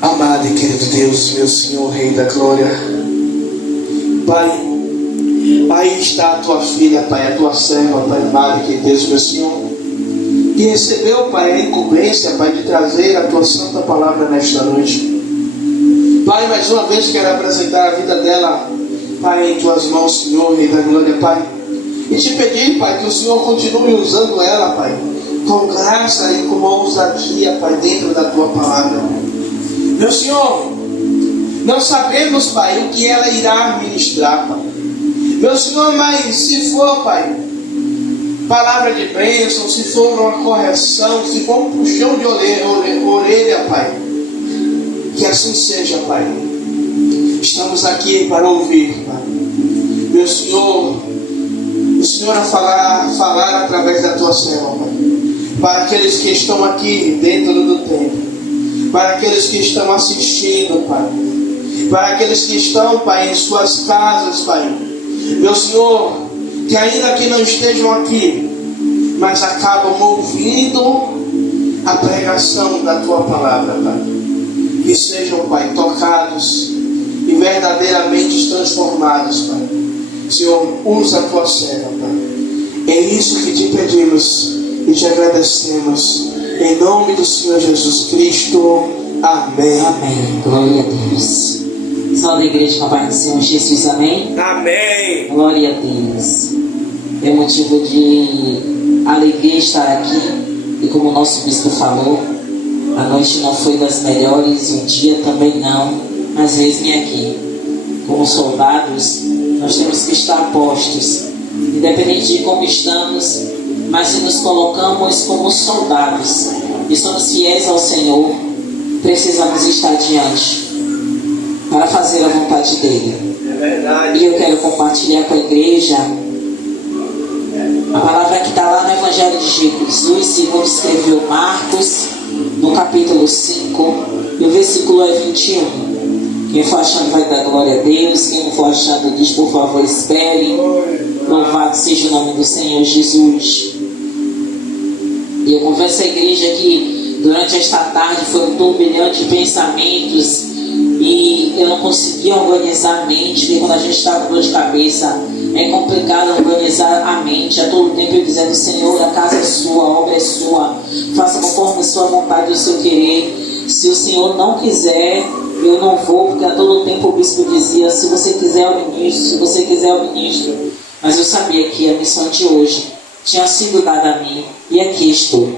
Amado e querido Deus, meu Senhor, Rei da Glória, Pai, aí está a tua filha, Pai, a tua serva, Pai, amado e querido Deus, meu Senhor, que recebeu, Pai, a incumbência, Pai, de trazer a tua santa palavra nesta noite. Pai, mais uma vez quero apresentar a vida dela, Pai, em tuas mãos, Senhor, Rei da Glória, Pai, e te pedir, Pai, que o Senhor continue usando ela, Pai, com graça e com ousadia, Pai, dentro da tua palavra. Meu Senhor, não sabemos, Pai, o que ela irá ministrar, Pai. Meu Senhor, mas se for, Pai, palavra de bênção, se for uma correção, se for um puxão de orelha, Pai, que assim seja, Pai. Estamos aqui para ouvir, Pai. Meu Senhor, o Senhor a falar através da tua serva, Pai. Para aqueles que estão aqui dentro do templo, para aqueles que estão assistindo, Pai, para aqueles que estão, Pai, em suas casas, Pai, meu Senhor, que ainda que não estejam aqui, mas acabam ouvindo a pregação da tua palavra, Pai, que sejam, Pai, tocados e verdadeiramente transformados, Pai. Senhor, usa a tua serva, Pai. É isso que te pedimos e te agradecemos. Em nome do Senhor Jesus Cristo. Amém. Amém. Glória a Deus. Só da igreja com a paz do Senhor Jesus. Amém. Amém. Glória a Deus. É motivo de alegria estar aqui. E como o nosso bispo falou, a noite não foi das melhores, o dia também não. Às vezes vem aqui. Como soldados, nós temos que estar postos. Independente de como estamos, mas se nos colocamos como soldados e somos fiéis ao Senhor, precisamos estar diante para fazer a vontade dele. É verdade. E eu quero compartilhar com a igreja a palavra que está lá no Evangelho de Jesus, segundo escreveu Marcos, no capítulo 5, e o versículo é 21. Quem for achando vai dar glória a Deus, quem não for achando diz por favor espere. Louvado seja o nome do Senhor Jesus. E eu converso à igreja que durante esta tarde foi um turbilhão de pensamentos e eu não conseguia organizar a mente, porque quando a gente está com dor de cabeça é complicado organizar a mente a todo tempo dizendo: Senhor, a casa é sua, a obra é sua, faça conforme a sua vontade e o seu querer. Se o Senhor não quiser, eu não vou, porque a todo tempo o bispo dizia: se você quiser o ministro, se você quiser o ministro. Mas eu sabia que a missão de hoje tinha sido dada a mim, e aqui estou.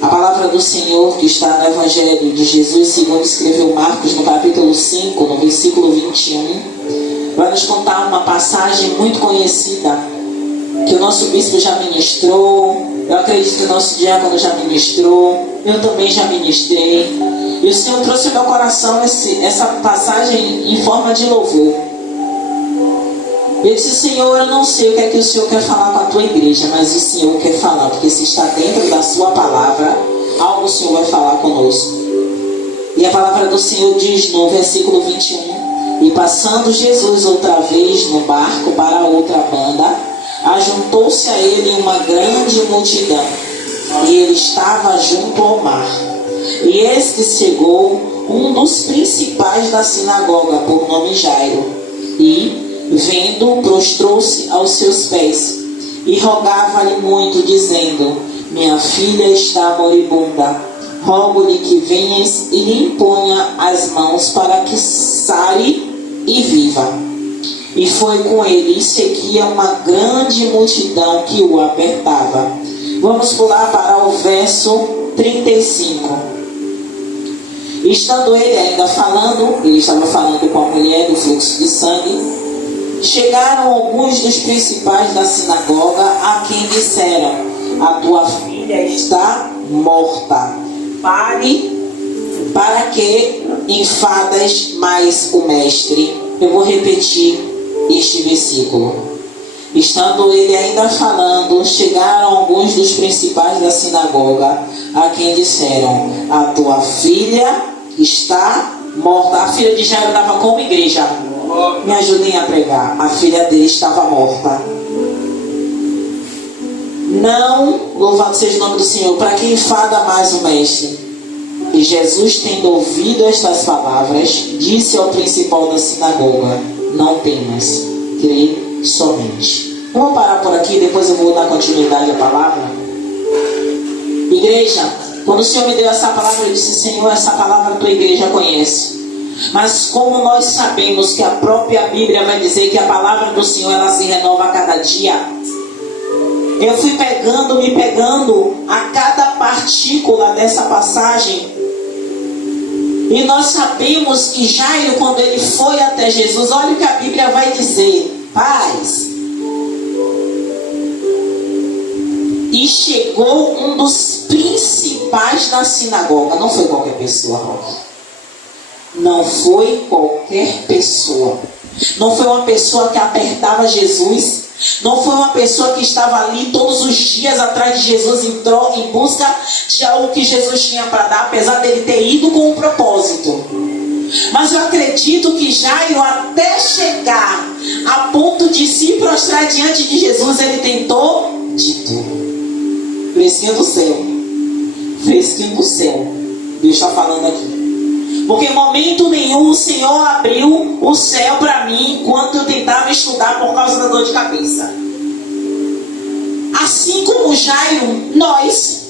A palavra do Senhor que está no Evangelho de Jesus, segundo escreveu Marcos, no capítulo 5, no versículo 21, vai nos contar uma passagem muito conhecida, que o nosso bispo já ministrou, eu acredito que o nosso diácono já ministrou, eu também já ministrei, e o Senhor trouxe ao meu coração essa passagem em forma de louvor. Eu disse: Senhor, eu não sei o que é que o Senhor quer falar com a tua igreja, mas o Senhor quer falar, porque se está dentro da sua palavra, algo o Senhor vai falar conosco. E a palavra do Senhor diz no versículo 21: e passando Jesus outra vez no barco para outra banda, ajuntou-se a ele uma grande multidão, e ele estava junto ao mar. E eis que chegou um dos principais da sinagoga, por nome Jairo, e vendo, prostrou-se aos seus pés e rogava-lhe muito, dizendo: minha filha está moribunda, rogo-lhe que venhas e lhe imponha as mãos para que sare e viva. E foi com ele, e seguia uma grande multidão que o apertava. Vamos pular para o verso 35. Estando ele ainda falando, ele estava falando com a mulher do fluxo de sangue, chegaram alguns dos principais da sinagoga, a quem disseram: a tua filha está morta, pare, para que enfadas mais o mestre. Eu vou repetir este versículo. Estando ele ainda falando, chegaram alguns dos principais da sinagoga, a quem disseram: a tua filha está morta. A filha de Jairo estava como igreja? Me ajudem a pregar. A filha dele estava morta. Não, louvado seja o nome do Senhor, para que enfada mais o mestre. E Jesus, tendo ouvido estas palavras, disse ao principal da sinagoga: não temas, crê somente. Eu vou parar por aqui, depois eu vou dar continuidade à palavra. Igreja, quando o Senhor me deu essa palavra, eu disse: Senhor, essa palavra a tua igreja conhece. Mas como nós sabemos que a própria Bíblia vai dizer que a palavra do Senhor, ela se renova a cada dia, eu fui me pegando a cada partícula dessa passagem. E nós sabemos que Jairo, quando ele foi até Jesus, olha o que a Bíblia vai dizer: paz. E chegou um dos principais da sinagoga. Não foi qualquer pessoa, Roque. Não foi qualquer pessoa. Não foi uma pessoa que apertava Jesus. Não foi uma pessoa que estava ali todos os dias atrás de Jesus em busca de algo que Jesus tinha para dar, apesar dele ter ido com um propósito. Mas eu acredito que Jairo, até chegar a ponto de se prostrar diante de Jesus, ele tentou de tudo. Fresquinho do céu. Fresquinho do céu. Deus está falando aqui. Porque em momento nenhum o Senhor abriu o céu para mim enquanto eu tentava estudar por causa da dor de cabeça. Assim como Jairo, nós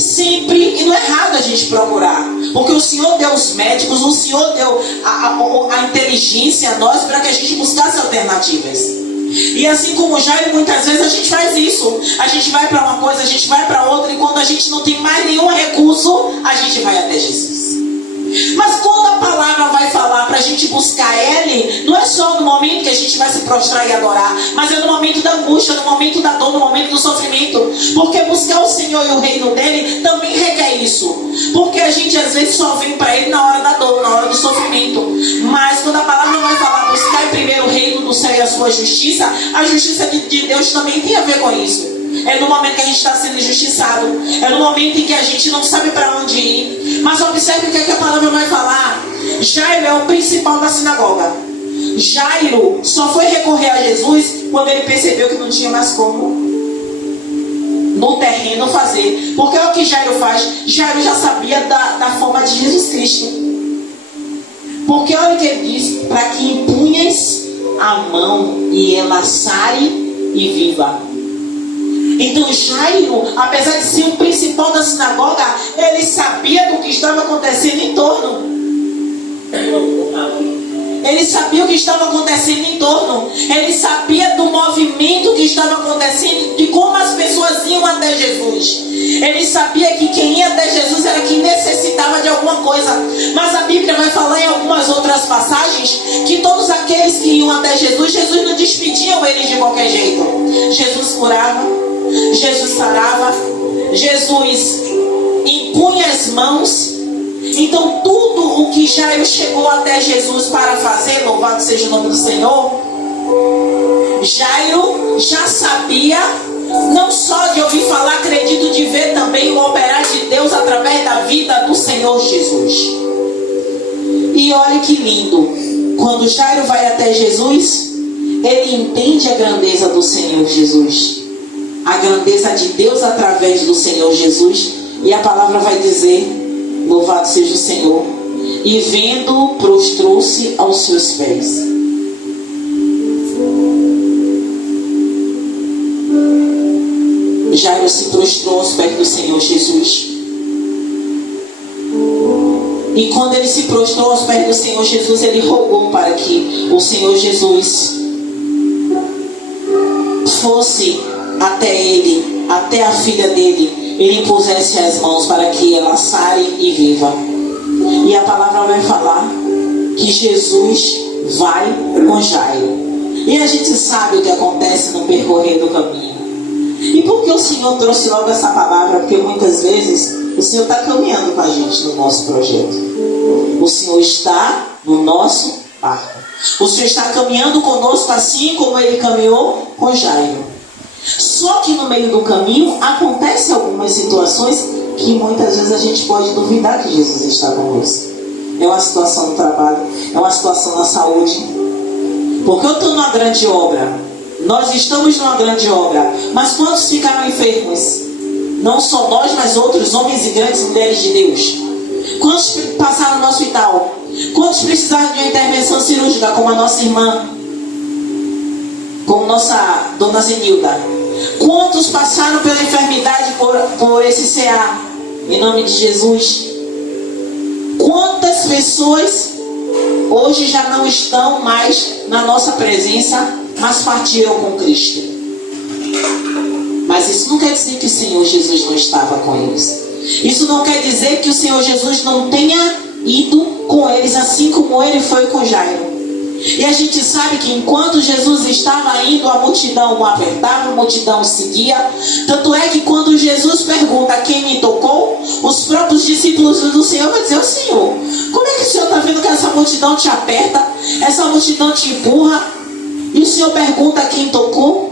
sempre, e não é errado a gente procurar, porque o Senhor deu os médicos, o Senhor deu a inteligência a nós para que a gente buscasse alternativas. E assim como Jairo, muitas vezes a gente faz isso. A gente vai para uma coisa, a gente vai para outra, e quando a gente não tem mais nenhum recurso, a gente vai até Jesus. Mas quando a palavra vai falar para a gente buscar Ele, não é só no momento que a gente vai se prostrar e adorar, mas é no momento da angústia, no momento da dor, no momento do sofrimento. Porque buscar o Senhor e o reino dEle também requer isso. Porque a gente às vezes só vem para Ele na hora da dor, na hora do sofrimento. Mas quando a palavra vai falar buscar primeiro o reino do céu e a sua justiça, a justiça de Deus também tem a ver com isso. É no momento que a gente está sendo injustiçado. É no momento em que a gente não sabe para onde ir. Mas observe o que a palavra vai falar. Jairo é o principal da sinagoga. Jairo só foi recorrer a Jesus quando ele percebeu que não tinha mais como no terreno fazer. Porque é o que Jairo faz. Jairo já sabia da forma de Jesus Cristo. Porque olha o que ele diz: para que impunhas a mão e enlaçare e viva. Então Jairo, apesar de ser o principal da sinagoga, ele sabia do que estava acontecendo em torno. Ele sabia o que estava acontecendo em torno. Ele sabia do movimento que estava acontecendo, de como as pessoas iam até Jesus. Ele sabia que quem ia até Jesus era quem necessitava de alguma coisa. Mas a Bíblia vai falar em algumas outras passagens que todos aqueles que iam até Jesus, Jesus não despediam eles de qualquer jeito. Jesus curava, Jesus sarava, Jesus impunha as mãos. Então tudo o que Jairo chegou até Jesus para fazer, louvado seja o nome do Senhor, Jairo já sabia, não só de ouvir falar, acredito de ver também o operar de Deus através da vida do Senhor Jesus. E olha que lindo, quando Jairo vai até Jesus, ele entende a grandeza do Senhor Jesus, a grandeza de Deus através do Senhor Jesus. E a palavra vai dizer: louvado seja o Senhor, e vendo, prostrou-se aos seus pés. Jairo se prostrou aos pés do Senhor Jesus. E quando ele se prostrou aos pés do Senhor Jesus, ele rogou para que o Senhor Jesus fosse até ele, até a filha dele, ele impusesse as mãos para que ela sare e viva. E a palavra vai falar que Jesus vai com Jairo. E a gente sabe o que acontece no percorrer do caminho. E por que o Senhor trouxe logo essa palavra? Porque muitas vezes o Senhor está caminhando com a gente no nosso projeto. O Senhor está no nosso barco. O Senhor está caminhando conosco assim como Ele caminhou com Jairo. Só que no meio do caminho acontecem algumas situações que muitas vezes a gente pode duvidar que Jesus está conosco. É uma situação no trabalho, é uma situação na saúde. Porque eu estou numa grande obra, nós estamos numa grande obra, mas quantos ficaram enfermos? Não só nós, mas outros homens e grandes mulheres de Deus. Quantos passaram no hospital? Quantos precisaram de uma intervenção cirúrgica, como a nossa irmã, como nossa dona Zenilda? Quantos passaram pela enfermidade por esse CA? Em nome de Jesus. Quantas pessoas hoje já não estão mais na nossa presença, mas partiram com Cristo? Mas isso não quer dizer que o Senhor Jesus não estava com eles. Isso não quer dizer que o Senhor Jesus não tenha ido com eles, assim como ele foi com Jairo. E a gente sabe que enquanto Jesus estava indo, a multidão o apertava, a multidão o seguia. Tanto é que quando Jesus pergunta quem me tocou, os próprios discípulos do Senhor vão dizer: o Senhor, como é que o Senhor está vendo que essa multidão te aperta, essa multidão te empurra, e o Senhor pergunta quem tocou?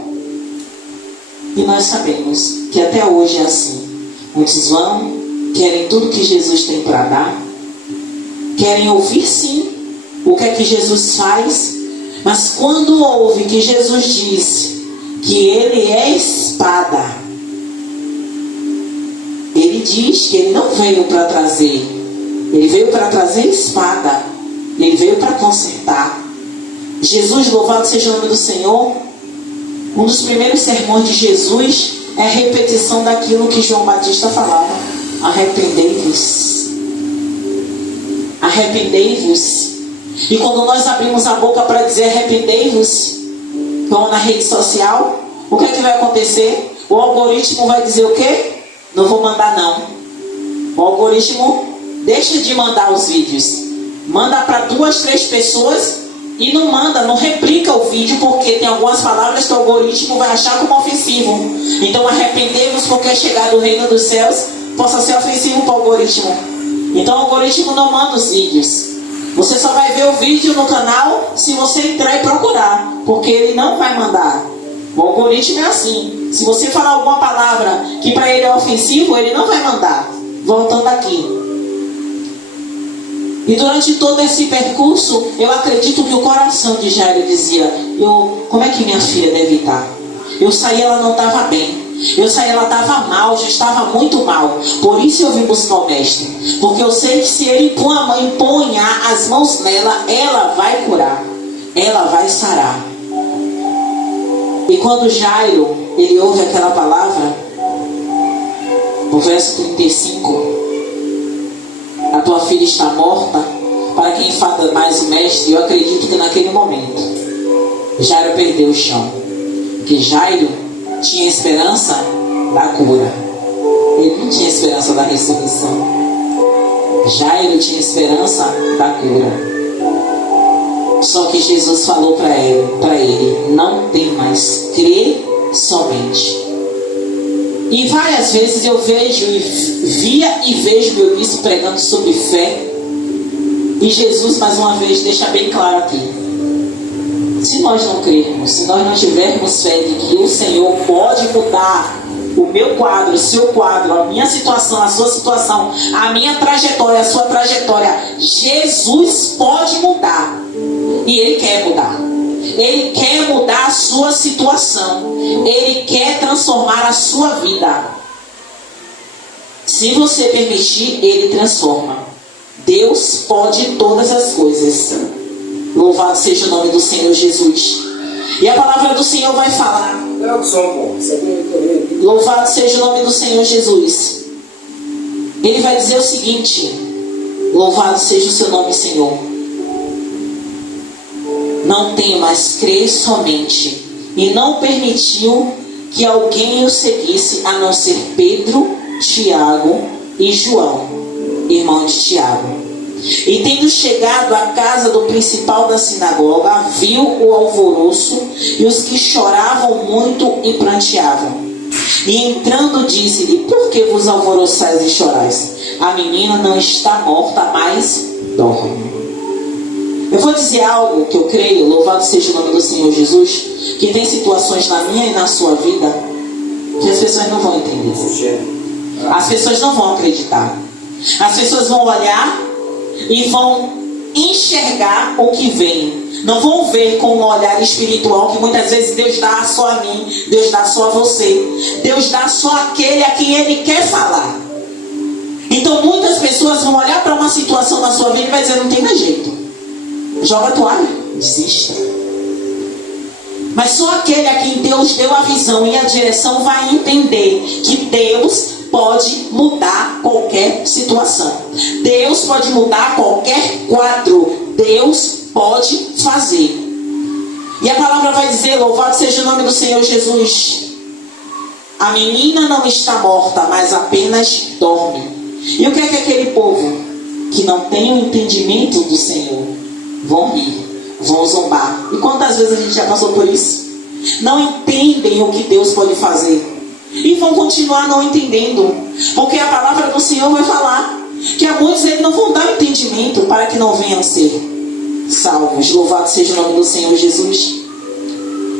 E nós sabemos que até hoje é assim. Muitos vão, querem tudo que Jesus tem para dar, querem ouvir sim o que é que Jesus faz, mas quando ouve que Jesus disse que ele é espada, ele diz que ele não veio para trazer, ele veio para trazer espada, ele veio para consertar. Jesus, louvado seja o nome do Senhor, um dos primeiros sermões de Jesus é a repetição daquilo que João Batista falava: arrependei-vos, arrependei-vos. E quando nós abrimos a boca para dizer arrependei-vos, como na rede social, o que é que vai acontecer? O algoritmo vai dizer o quê? Não vou mandar não. O algoritmo deixa de mandar os vídeos, manda para 2, 3 pessoas e não manda, não replica o vídeo, porque tem algumas palavras que o algoritmo vai achar como ofensivo. Então arrependei-vos, porque é chegado o reino dos céus possa ser ofensivo para o algoritmo. Então o algoritmo não manda os vídeos. Você só vai ver o vídeo no canal se você entrar e procurar, porque ele não vai mandar. O algoritmo é assim. Se você falar alguma palavra que para ele é ofensivo, ele não vai mandar. Voltando aqui. E durante todo esse percurso, eu acredito que o coração de Jairo dizia: como é que minha filha deve estar? Eu saí, ela não estava bem. Eu saí, ela estava mal, já estava muito mal. Por isso eu vim buscar o mestre. Porque eu sei que se ele empunhar as mãos nela, ela vai curar. Ela vai sarar. E quando Jairo, ele ouve aquela palavra, no verso 35, a tua filha está morta, para quem enfada mais o mestre, eu acredito que naquele momento, Jairo perdeu o chão. Porque Jairo tinha esperança da cura. Ele não tinha esperança da ressurreição. Jairo tinha esperança da cura. Só que Jesus falou para ele: não tem mais, crê somente. E várias vezes eu via e vejo meu bispo pregando sobre fé. E Jesus mais uma vez deixa bem claro aqui: se nós não crermos, se nós não tivermos fé de que o Senhor pode mudar o meu quadro, o seu quadro, a minha situação, a sua situação, a minha trajetória, a sua trajetória, Jesus pode mudar. E Ele quer mudar. Ele quer mudar a sua situação. Ele quer transformar a sua vida. Se você permitir, Ele transforma. Deus pode todas as coisas. Louvado seja o nome do Senhor Jesus. E a palavra do Senhor vai falar. Louvado seja o nome do Senhor Jesus. Ele vai dizer o seguinte: louvado seja o seu nome, Senhor. Não tem mais, crer somente. E não permitiu que alguém o seguisse, a não ser Pedro, Tiago e João, irmão de Tiago. E tendo chegado à casa do principal da sinagoga, viu o alvoroço e os que choravam muito e pranteavam. E entrando disse-lhe: por que vos alvoroçais e chorais? A menina não está morta, mas dorme. Eu vou dizer algo que eu creio, louvado seja o nome do Senhor Jesus, que tem situações na minha e na sua vida que as pessoas não vão entender. As pessoas não vão acreditar. As pessoas vão olhar e vão enxergar o que vem. Não vão ver com um olhar espiritual, que muitas vezes Deus dá só a mim, Deus dá só a você. Deus dá só aquele a quem Ele quer falar. Então muitas pessoas vão olhar para uma situação na sua vida e vai dizer, não tem mais jeito. Joga a toalha, desista. Mas só aquele a quem Deus deu a visão e a direção vai entender que Deus pode mudar qualquer situação. Deus pode mudar qualquer quadro. Deus pode fazer. E a palavra vai dizer, louvado seja o nome do Senhor Jesus. A menina não está morta, mas apenas dorme. E o que é que aquele povo que não tem o entendimento do Senhor vão rir, vão zombar? E quantas vezes a gente já passou por isso? Não entendem o que Deus pode fazer e vão continuar não entendendo, porque a palavra do Senhor vai falar que a muitos eles não vão dar entendimento para que não venham ser salvos. Louvado seja o nome do Senhor Jesus.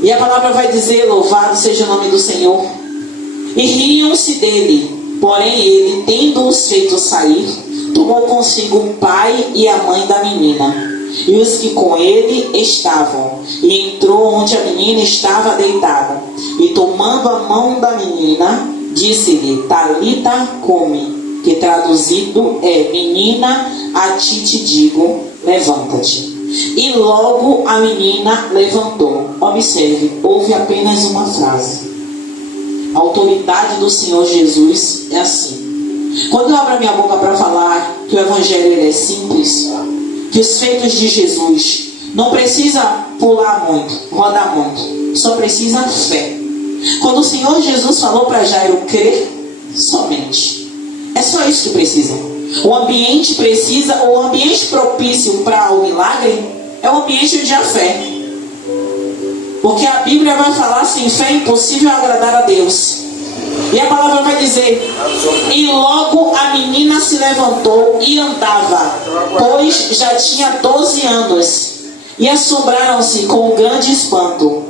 E a palavra vai dizer, louvado seja o nome do Senhor. E riam-se dele, porém ele, tendo-os feito sair, tomou consigo o pai e a mãe da menina e os que com ele estavam, e entrou onde a menina estava deitada, e tomando a mão da menina, disse-lhe, Talita cumi, que traduzido é, menina, a ti te digo, levanta-te. E logo a menina levantou. Observe, houve apenas uma frase. A autoridade do Senhor Jesus é assim. Quando eu abro a minha boca para falar que o Evangelho ele é simples, que os feitos de Jesus não precisa pular muito, rodar muito, só precisa fé. Quando o Senhor Jesus falou para Jairo crer somente, é só isso que precisa. O ambiente precisa, o ambiente propício para o milagre é o ambiente onde há fé. Porque a Bíblia vai falar, sem fé é impossível agradar a Deus. E a palavra vai dizer, e logo a menina se levantou e andava, pois já tinha 12 anos. E assombraram-se com um grande espanto.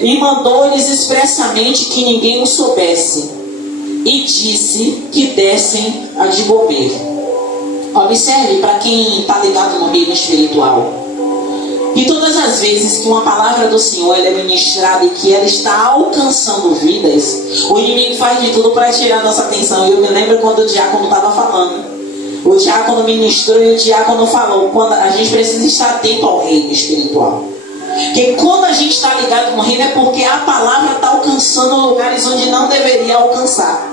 E mandou-lhes expressamente que ninguém o soubesse. E disse que dessem a de comer. Observe, para quem está ligado no reino espiritual, e todas as vezes que uma palavra do Senhor ela é ministrada e que ela está alcançando vidas, o inimigo faz de tudo para tirar a nossa atenção. Eu me lembro quando o diácono estava falando. O diácono ministrou e o diácono falou, quando a gente precisa estar atento ao reino espiritual. Porque quando a gente está ligado no reino é porque a palavra está alcançando lugares onde não deveria alcançar.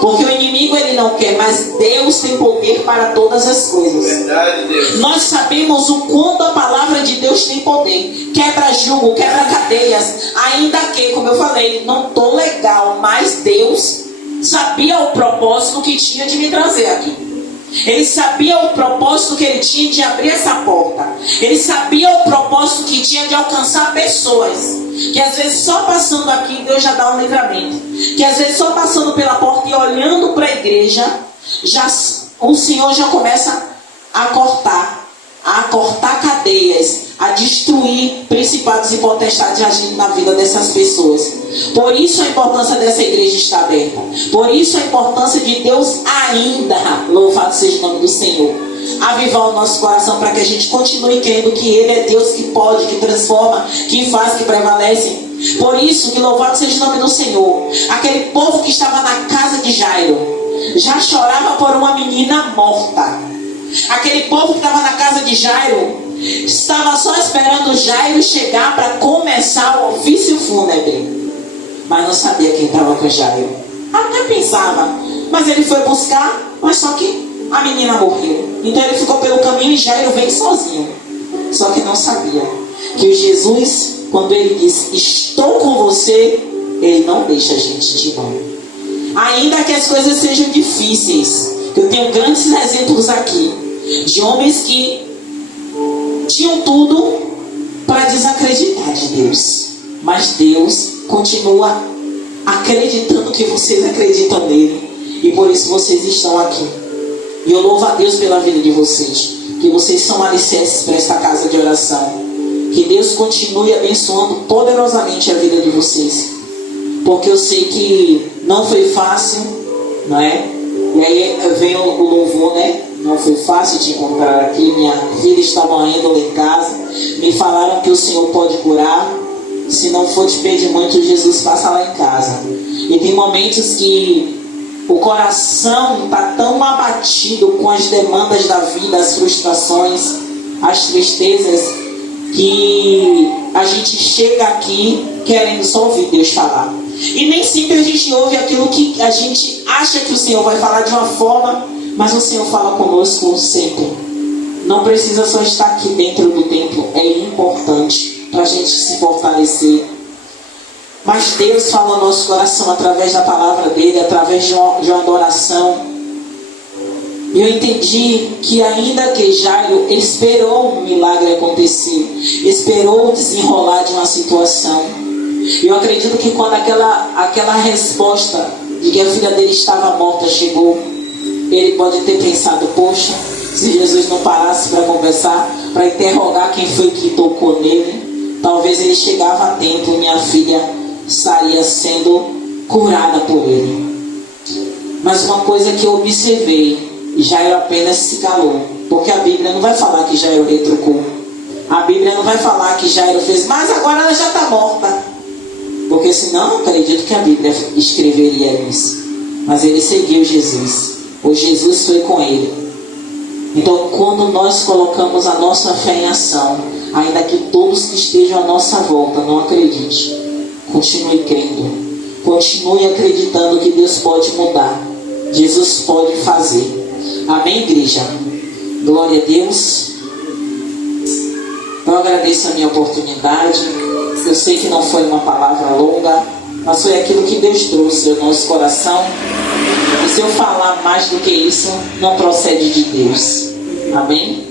Porque o inimigo ele não quer, mas Deus tem poder para todas as coisas. Verdade, Deus. Nós sabemos o quanto a palavra de Deus tem poder. Quebra jugo, quebra cadeias. Ainda que, como eu falei, não estou legal, mas Deus sabia o propósito que tinha de me trazer aqui. Ele sabia o propósito que ele tinha de abrir essa porta. Ele sabia o propósito que tinha de alcançar pessoas. Que às vezes só passando aqui Deus já dá um livramento. Que às vezes só passando pela porta e olhando para a igreja, o Senhor já começa a cortar cadeias, a destruir principados e potestades agindo na vida dessas pessoas. Por isso a importância dessa igreja estar aberta. Por isso a importância de Deus ainda, louvado seja o nome do Senhor, avivar o nosso coração para que a gente continue crendo que Ele é Deus que pode, que transforma, que faz, que prevalece. Por isso que louvado seja o nome do Senhor. Aquele povo que estava na casa de Jairo já chorava por uma menina morta. Aquele povo que estava na casa de Jairo estava só esperando Jairo chegar para começar o ofício fúnebre. Mas não sabia quem estava com Jairo. Até pensava, mas ele foi buscar, mas só que a menina morreu. Então ele ficou pelo caminho e Jairo veio sozinho. Só que não sabia que o Jesus, quando ele diz, estou com você, ele não deixa a gente de mão. Ainda que as coisas sejam difíceis. Eu tenho grandes exemplos aqui de homens que tinham tudo para desacreditar de Deus, mas Deus continua acreditando que vocês acreditam nele, e por isso vocês estão aqui. E eu louvo a Deus pela vida de vocês, que vocês são alicerces para esta casa de oração. Que Deus continue abençoando poderosamente a vida de vocês, porque eu sei que não foi fácil, não é? E aí vem o louvor, né? Não foi fácil de encontrar aqui. Minha filha está morrendo lá em casa. Me falaram que o Senhor pode curar. Se não for te pedir muito, Jesus passa lá em casa. E tem momentos que o coração está tão abatido com as demandas da vida, as frustrações, as tristezas, que a gente chega aqui querendo só ouvir Deus falar. E nem sempre a gente ouve aquilo que a gente acha que o Senhor vai falar de uma forma, mas o Senhor fala conosco sempre. Não precisa só estar aqui dentro do templo, é importante para a gente se fortalecer. Mas Deus fala no nosso coração através da palavra dele, através de uma adoração. E eu entendi que ainda que Jairo esperou um milagre acontecer, esperou o desenrolar de uma situação. E eu acredito que quando aquela resposta de que a filha dele estava morta chegou, ele pode ter pensado, poxa, se Jesus não parasse para conversar, para interrogar quem foi que tocou nele, talvez ele chegava a tempo, minha filha estaria sendo curada por ele. Mas uma coisa que eu observei, Jairo apenas se calou, porque a Bíblia não vai falar que Jairo retrucou. A Bíblia não vai falar que Jairo fez, mas agora ela já está morta, porque senão eu acredito que a Bíblia escreveria isso. Mas ele seguiu Jesus, ou Jesus foi com ele. Então, quando nós colocamos a nossa fé em ação, ainda que todos que estejam à nossa volta não acreditem, continue crendo, continue acreditando que Deus pode mudar, Jesus pode fazer. Amém, igreja? Glória a Deus. Eu agradeço a minha oportunidade. Eu sei que não foi uma palavra longa, mas foi aquilo que Deus trouxe ao nosso coração. E se eu falar mais do que isso, não procede de Deus. Amém?